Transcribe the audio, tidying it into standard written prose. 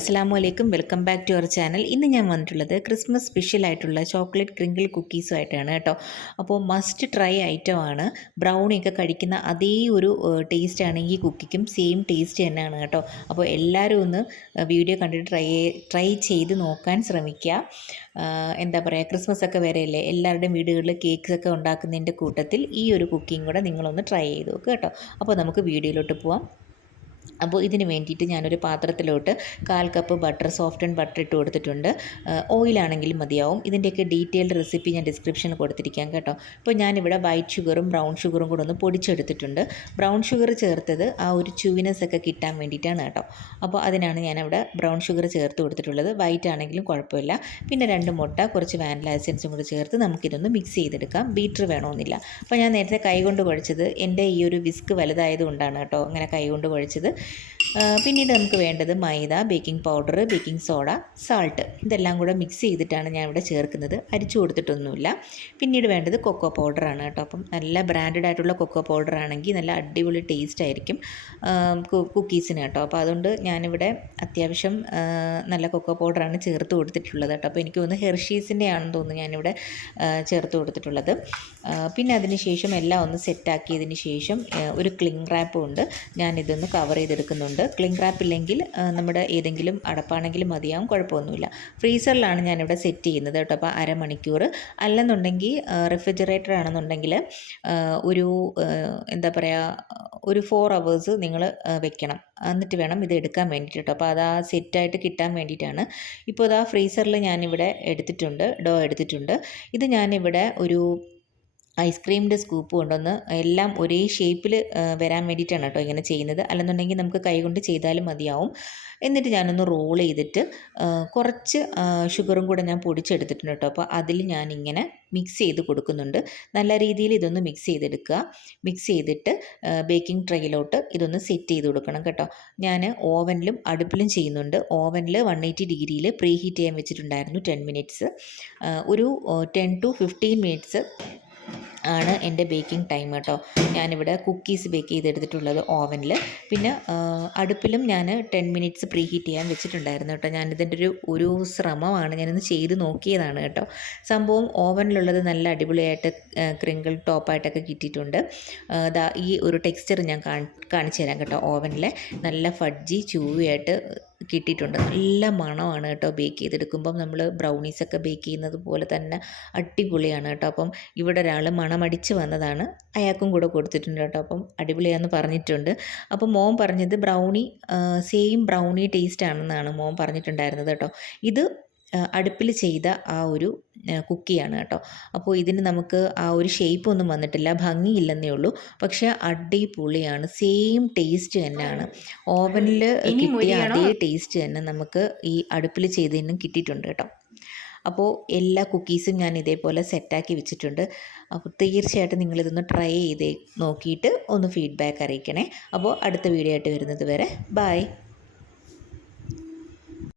അസ്സലാമു അലൈക്കും. Welcome back to our channel. ഇന്ന് ഞാൻ വന്നിട്ടുള്ളത് ക്രിസ്മസ് സ്പെഷ്യൽ ആയിട്ടുള്ള ചോക്ലേറ്റ് ക്രിങ്കിൾ കുക്കീസുമായിട്ടാണ് കേട്ടോ. അപ്പോൾ മസ്റ്റ് ട്രൈ ഐറ്റമാണ്. ബ്രൗണിയൊക്കെ കഴിക്കുന്ന അതേ ഒരു ടേസ്റ്റ് ആണ് ഈ കുക്കിക്കും, സെയിം ടേസ്റ്റ് തന്നെയാണ് കേട്ടോ. അപ്പോൾ എല്ലാവരും ഒന്ന് വീഡിയോ കണ്ടിട്ട് ട്രൈ ചെയ്ത് നോക്കാൻ ശ്രമിക്കുക. എന്താ പറയുക, ക്രിസ്മസ് ഒക്കെ വരെയല്ലേ, എല്ലാവരുടെയും വീടുകളിൽ കേക്ക്സ് ഒക്കെ ഉണ്ടാക്കുന്നതിൻ്റെ കൂട്ടത്തിൽ ഈ ഒരു കുക്കിംഗ് കൂടെ നിങ്ങളൊന്ന് ട്രൈ ചെയ്ത് നോക്കുക കേട്ടോ. അപ്പോൾ നമുക്ക് വീഡിയോയിലോട്ട് പോവാം. അപ്പോൾ ഇതിന് വേണ്ടിയിട്ട് ഞാനൊരു പാത്രത്തിലോട്ട് 1/4 cup butter, soft and butter ഇട്ട് കൊടുത്തിട്ടുണ്ട്. ഓയിലാണെങ്കിലും മതിയാവും. ഇതിൻ്റെയൊക്കെ ഡീറ്റെയിൽഡ് റെസിപ്പി ഞാൻ ഡിസ്ക്രിപ്ഷനിൽ കൊടുത്തിരിക്കാം കേട്ടോ. ഇപ്പോൾ ഞാനിവിടെ വൈറ്റ് ഷുഗറും ബ്രൗൺ ഷുഗറും കൂടെ ഒന്ന് പൊടിച്ചെടുത്തിട്ടുണ്ട്. ബ്രൗൺ ഷുഗർ ചേർത്തത് ആ ഒരു ച്യൂവിനെസ് ഒക്കെ കിട്ടാൻ വേണ്ടിയിട്ടാണ് കേട്ടോ. അപ്പോൾ അതിനാണ് ഞാനിവിടെ ബ്രൗൺ ഷുഗർ ചേർത്ത് കൊടുത്തിട്ടുള്ളത്. വൈറ്റ് ആണെങ്കിലും കുഴപ്പമില്ല. പിന്നെ 2 മുട്ട, കുറച്ച് വാനില എസൻസും കൂടി ചേർത്ത് നമുക്കിതൊന്ന് മിക്സ് ചെയ്തെടുക്കാം. ബീറ്റർ വേണമെന്നില്ല. അപ്പോൾ ഞാൻ നേരത്തെ കൈകൊണ്ട് കുഴച്ചത്, എൻ്റെ ഈ ഒരു വിസ്ക് വലുതായത് കൊണ്ടാണ് കേട്ടോ അങ്ങനെ കൈകൊണ്ട് കുഴച്ചത്. പിന്നീട് നമുക്ക് വേണ്ടത് maida, baking powder, baking soda, salt, ഇതെല്ലാം കൂടെ മിക്സ് ചെയ്തിട്ടാണ് ഞാൻ ഇവിടെ ചേർക്കുന്നത്. അരിച്ചു കൊടുത്തിട്ടൊന്നുമില്ല. പിന്നീട് വേണ്ടത് കൊക്കോ പൗഡറാണ് കേട്ടോ. അപ്പം നല്ല ബ്രാൻഡഡ് ആയിട്ടുള്ള കൊക്കോ പൗഡർ ആണെങ്കിൽ നല്ല അടിപൊളി ടേസ്റ്റ് ആയിരിക്കും കുക്കീസിന് കേട്ടോ. അപ്പോൾ അതുകൊണ്ട് ഞാനിവിടെ അത്യാവശ്യം നല്ല കൊക്കോ പൗഡറാണ് ചേർത്ത് കൊടുത്തിട്ടുള്ളത് കേട്ടോ. അപ്പോൾ എനിക്ക് തോന്നുന്നു ഹെർഷീസിൻ്റെ ആണെന്ന് തോന്നുന്നു ഞാനിവിടെ ചേർത്ത് കൊടുത്തിട്ടുള്ളത്. പിന്നെ അതിന് ശേഷം എല്ലാം ഒന്ന് സെറ്റാക്കിയതിന് ശേഷം ഒരു ക്ലിംഗ് റാപ്പും ഉണ്ട്. ഞാനിതൊന്ന് കവർ ചെയ്തെടുക്കുന്നുണ്ട്. ക്ലിംഗ് റാപ്പ് ഇല്ലെങ്കിൽ നമ്മുടെ ഏതെങ്കിലും അടപ്പാണെങ്കിലും മതിയാവും, കുഴപ്പമൊന്നുമില്ല. ഫ്രീസറിലാണ് ഞാനിവിടെ സെറ്റ് ചെയ്യുന്നത് കേട്ടോ. അപ്പോൾ അരമണിക്കൂർ, അല്ലെന്നുണ്ടെങ്കിൽ റെഫ്രിജറേറ്റർ ആണെന്നുണ്ടെങ്കിൽ ഒരു എന്താ പറയുക, ഒരു 4 hours നിങ്ങൾ വെക്കണം. എന്നിട്ട് വേണം ഇത് എടുക്കാൻ വേണ്ടിയിട്ട് കേട്ടോ. അപ്പോൾ അത് ആ സെറ്റായിട്ട് കിട്ടാൻ വേണ്ടിയിട്ടാണ്. ഇപ്പോൾ ഇതാ ഫ്രീസറിൽ ഞാനിവിടെ ഡോ എടുത്തിട്ടുണ്ട്. ഇത് ഞാനിവിടെ ഒരു ഐസ്ക്രീമിൻ്റെ സ്കൂപ്പ് കൊണ്ടൊന്ന് എല്ലാം ഒരേ ഷേപ്പിൽ വരാൻ വേണ്ടിയിട്ടാണ് കേട്ടോ ഇങ്ങനെ ചെയ്യുന്നത്. അല്ലെന്നുണ്ടെങ്കിൽ നമുക്ക് കൈകൊണ്ട് ചെയ്താലും മതിയാവും. എന്നിട്ട് ഞാനൊന്ന് റോൾ ചെയ്തിട്ട് കുറച്ച് ഷുഗറും കൂടെ ഞാൻ പൊടിച്ചെടുത്തിട്ടുണ്ട് കേട്ടോ. അപ്പോൾ അതിൽ ഞാനിങ്ങനെ മിക്സ് ചെയ്ത് കൊടുക്കുന്നുണ്ട്. നല്ല രീതിയിൽ ഇതൊന്ന് മിക്സ് ചെയ്തെടുക്കുക. മിക്സ് ചെയ്തിട്ട് ബേക്കിംഗ് ട്രേയിലോട്ട് ഇതൊന്ന് സെറ്റ് ചെയ്ത് കൊടുക്കണം കേട്ടോ. ഞാൻ ഓവനിലും അടുപ്പിലും ചെയ്യുന്നുണ്ട്. ഓവനിൽ 180 ഡിഗ്രിയിൽ പ്രീ ഹീറ്റ് ചെയ്യാൻ വെച്ചിട്ടുണ്ടായിരുന്നു 10 minutes. ഒരു 10 to 15 minutes ആണ് എൻ്റെ ബേക്കിംഗ് ടൈം കേട്ടോ. ഞാനിവിടെ കുക്കീസ് ബേക്ക് ചെയ്തെടുത്തിട്ടുള്ളത് ഓവനിൽ. പിന്നെ അടുപ്പിലും ഞാൻ 10 minutes പ്രീ ഹീറ്റ് ചെയ്യാൻ വെച്ചിട്ടുണ്ടായിരുന്നു കേട്ടോ. ഞാനിതിൻ്റെ ഒരു ശ്രമമാണ്, ഞാനൊന്ന് ചെയ്ത് നോക്കിയതാണ് കേട്ടോ. സംഭവം ഓവനിലുള്ളത് നല്ല അടിപൊളിയായിട്ട് ക്രിങ്കിൾ ടോപ്പായിട്ടൊക്കെ കിട്ടിയിട്ടുണ്ട്. ഈ ഒരു ടെക്സ്ചർ ഞാൻ കാണിച്ചു തരാം കേട്ടോ. ഓവനിലെ നല്ല ഫഡ്ജി ചൂവിയായിട്ട് കിട്ടിയിട്ടുണ്ട്. നല്ല മണമാണ് കേട്ടോ. ബേക്ക് ചെയ്തെടുക്കുമ്പം നമ്മൾ ബ്രൗണീസൊക്കെ ബേക്ക് ചെയ്യുന്നത് പോലെ തന്നെ അടിപൊളിയാണ് കേട്ടോ. അപ്പം ഇവിടെ ഒരാൾ മണമടിച്ച് വന്നതാണ്, അയാൾക്കും കൂടെ കൊടുത്തിട്ടുണ്ട് കേട്ടോ. അപ്പം അടിപൊളിയാണെന്ന് പറഞ്ഞിട്ടുണ്ട്. അപ്പം മോൻ പറഞ്ഞത് സെയിം ബ്രൗണി ടേസ്റ്റ് ആണെന്നാണ് മോൻ പറഞ്ഞിട്ടുണ്ടായിരുന്നത് കേട്ടോ. ഇത് അടുപ്പിൽ ചെയ്ത ആ ഒരു കുക്കിയാണ് കേട്ടോ. അപ്പോൾ ഇതിന് നമുക്ക് ആ ഒരു ഷേപ്പ് ഒന്നും വന്നിട്ടില്ല, ഭംഗിയില്ലെന്നേ ഉള്ളൂ. പക്ഷേ അടിപൊളിയാണ്, സെയിം ടേസ്റ്റ് തന്നെയാണ്. ഓവനിൽ കിട്ടിയ അതേ ടേസ്റ്റ് തന്നെ നമുക്ക് ഈ അടുപ്പിൽ ചെയ്തതിനും കിട്ടിയിട്ടുണ്ട് കേട്ടോ. അപ്പോൾ എല്ലാ കുക്കീസും ഞാൻ ഇതേപോലെ സെറ്റാക്കി വെച്ചിട്ടുണ്ട്. അപ്പോൾ തീർച്ചയായിട്ടും നിങ്ങളിതൊന്ന് ട്രൈ ചെയ്ത് നോക്കിയിട്ട് ഒന്ന് ഫീഡ്ബാക്ക് അറിയിക്കണേ. അപ്പോൾ അടുത്ത വീഡിയോ ആയിട്ട് വരുന്നത് വരെ ബൈ.